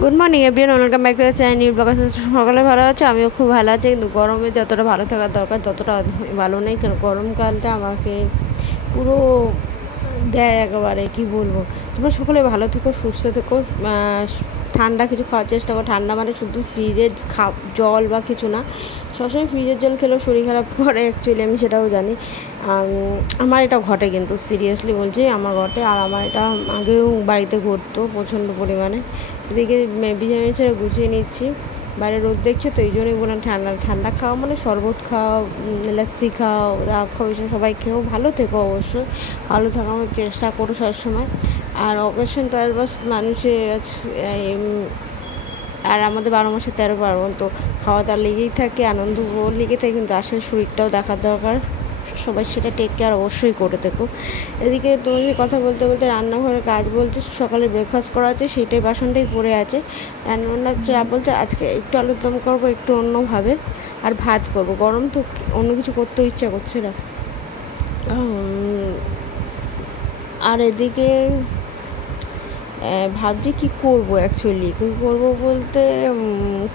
Good morning everyone, welcome back to the channel new blog. সকালে ভালো আছে, আমিও খুব ভালো আছি, কিন্তু গরমে যতটা ভালো থাকার দরকার ততটা ভালো নেই। কারণ গরমকালটা আমাকে পুরো দেয় একেবারে, কি বলবো। তোমরা সকলে ভালো থেকো, সুস্থ থেকো, ঠান্ডা কিছু খাওয়ার চেষ্টা করো। ঠান্ডা মানে শুধু ফ্রিজের জল বা কিছু না, সবসময় ফ্রিজের জল খেলেও শরীর খারাপ করে অ্যাকচুয়ালি, আমি সেটাও জানি। আমার এটা ঘটে, কিন্তু সিরিয়াসলি বলছি আমার ঘটে। আর আমার এটা আগেও বাড়িতে ঘটতো প্রচণ্ড পরিমাণে। এদিকে বিছানা ছেড়ে গুছিয়ে নিচ্ছি, বাইরে রোদ দেখছো তো, এই জন্যই বললাম ঠান্ডা ঠান্ডা খাও, মানে শরবত খাও, লস্যি খাও, ডাব খাও, এসব সবাই খেয়েও ভালো থেকো। অবশ্যই ভালো থাকার চেষ্টা করো সবসময়। আর অকেশন পারপাস মানুষের আর আমাদের 12 মাসে 13 পার্বণ, তো খাওয়া দাওয়া লেগেই থাকে, আনন্দ লেগে থাকে, কিন্তু আসলে শরীরটাও দেখার দরকার। সবাই সেটা টেক কেয়ার অবশ্যই করে থেকো। এদিকে তোমার কথা বলতে বলতে রান্নাঘরের কাজ বলতে সকালে ব্রেকফাস্ট করা আছে, সেটাই বাসনটাই পড়ে আছে। রান্নাবান্নার চা বলতে আজকে একটু আলুর দম করবো, একটু অন্যভাবে, আর ভাত করবো। গরম তো অন্য কিছু করতেও ইচ্ছা করছে না। আর এদিকে ভাবছি কী করবো, অ্যাকচুয়ালি কী করবো বলতে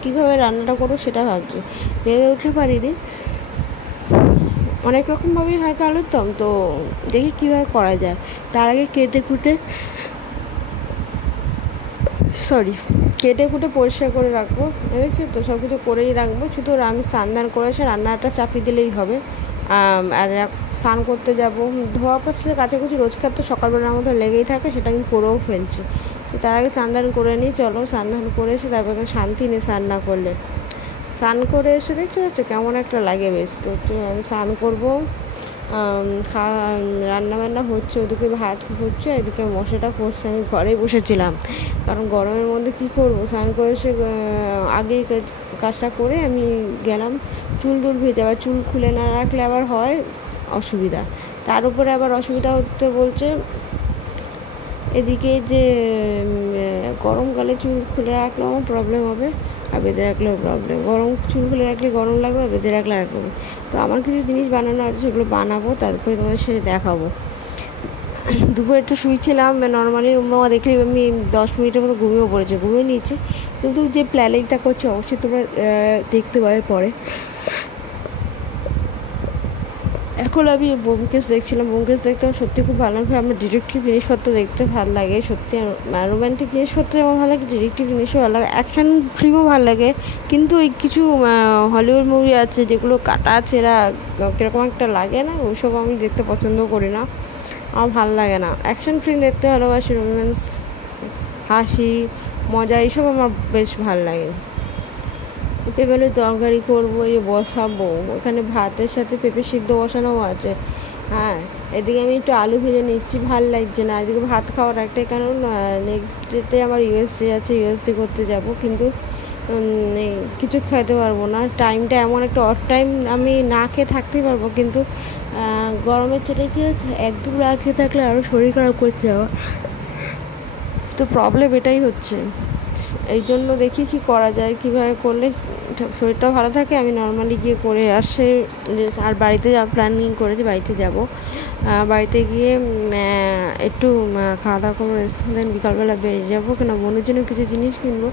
কীভাবে রান্নাটা করবো সেটা ভাবছি, ভেবে উঠতে পারিনি। অনেক রকমভাবেই হয়তো আলুর দম, তো দেখি কীভাবে করা যায়। তার আগে কেটে কুটে পরিষ্কার করে রাখবো। দেখছি তো সব কিছু করেই রাখবো, শুধু আমি স্নান করেছি, রান্নাটা চাপিয়ে দিলেই হবে। আর স্নান করতে যাবো, ধোয়া পড়ছে কাচাকুচি রোজকার তো সকালবেলার মতো লেগেই থাকে, সেটা আমি করেও ফেলছি। তো তার আগে স্নান করে নিই, চলো স্নান করে এসে তারপর শান্তি নেই স্নান না করলে। স্নান করে এসে দেখতে পাচ্ছ কেমন একটা লাগে, বেশ। তো আমি স্নান করবো, রান্নাবান্না হচ্ছে, ওদিকে ভাত হচ্ছে, এদিকে মশলাটা করছে। আমি ঘরেই বসেছিলাম, কারণ গরমের মধ্যে কী করবো। স্নান করে এসে আগেই কাজটা করে আমি গেলাম। চুল ভেজে, আবার চুল খুলে না রাখলে আবার হয় অসুবিধা। তার উপরে আবার অসুবিধা হতে বলছে এদিকে যে গরমকালে চুল খুলে রাখলেও আমার প্রবলেম হবে, আর বেঁধে রাখলেও প্রবলেম। চুল খুলে রাখলে গরম লাগবে, আর বেঁধে রাখলে রাখবো। তো আমার কিছু জিনিস বানানো আছে, সেগুলো বানাবো, তারপরে তোমাদের সাথে দেখাবো। দুপুরে একটু শুয়েছিলাম নর্মালি, মামা দেখলে আমি 10 মিনিটের মতো ঘুমিয়ে নিয়েছি, কিন্তু যে প্ল্যানিংটা করছি অবশ্যই তোমরা দেখতে পাবে পরে। এখন আমি ব্যোমকেশ দেখছিলাম, ব্যোমকেশ দেখতে আমার সত্যি খুব ভালো লাগে। আমার ডিটেকটিভ জিনিসপত্র দেখতে ভালো লাগে সত্যি। রোম্যান্টিক জিনিসপত্র যেমন ভালো লাগে, ডিটেকটিভ জিনিসও ভালো লাগে, অ্যাকশন ফিল্মও ভালো লাগে। কিন্তু ওই কিছু হলিউড মুভি আছে যেগুলো কাটা ছেঁড়া কীরকম একটা লাগে না, ওইসব আমি দেখতে পছন্দ করি না, আমার ভালো লাগে না। অ্যাকশন ফিল্ম দেখতে ভালোবাসি, রোম্যান্স, হাসি, মজা, এইসব আমার বেশ ভালো লাগে। পেঁপে আলুর তরকারি করবো, এই বসাবো, ওখানে ভাতের সাথে পেঁপে সিদ্ধ বসানোও আছে। হ্যাঁ, এদিকে আমি একটু আলু ভেজে নিচ্ছি, ভাল লাগছে না। এদিকে ভাত খাওয়ার একটাই কারণ, নেক্সট ডেতে আমার ইউএসসি আছে, ইউএসসি করতে যাব, কিন্তু কিছু খেতে পারবো না। টাইমটা এমন একটা অড টাইম, আমি না খেয়ে থাকতেই পারবো, কিন্তু গরমের চোটে কি হচ্ছে, একদম না খেয়ে থাকলে আরও শরীর খারাপ করছে আমার। তো প্রবলেম এটাই হচ্ছে, এই জন্য দেখি কি করা যায়, কিভাবে করলে শরীরটাও ভালো থাকে। আমি নর্মালি গিয়ে করে আসে, আর বাড়িতে প্ল্যানিং করেছি, বাড়িতে যাব। বাড়িতে গিয়ে একটু খাওয়া দাওয়া করবো, দেন বিকালবেলা বেরিয়ে যাবো, কেন বোনের জন্য কিছু জিনিস কিনবো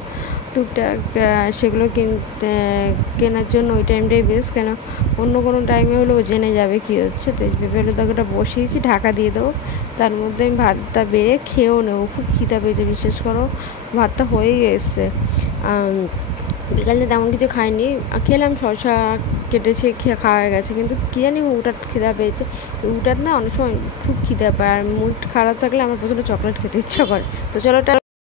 টুকটাক, সেগুলো কেনার জন্য ওই টাইমটাই বেশ। কেন অন্য কোনো টাইমে হলেও জেনে যাবে কী হচ্ছে। তো পেঁপে আলুর তরকারিটা বসিয়েছি, ঢাকা দিয়ে দেবো, তার মধ্যে আমি ভাতটা বেড়ে খেয়েও নেবো। খুব খিদা পেয়েছে, বিশেষ করো ভাতটা হয়েই এসছে। বিকালে তেমন কিছু খাইনি, খেলাম, শসা কেটেছে, খাওয়া হয়ে গেছে, কিন্তু কী জানি হুটার খিদা পেয়েছে। হুটার না অনেক সময় খুব খিদা পায়, আর মুড খারাপ থাকলে আমার প্রচণ্ড চকলেট খেতে ইচ্ছা করে। তো চলো।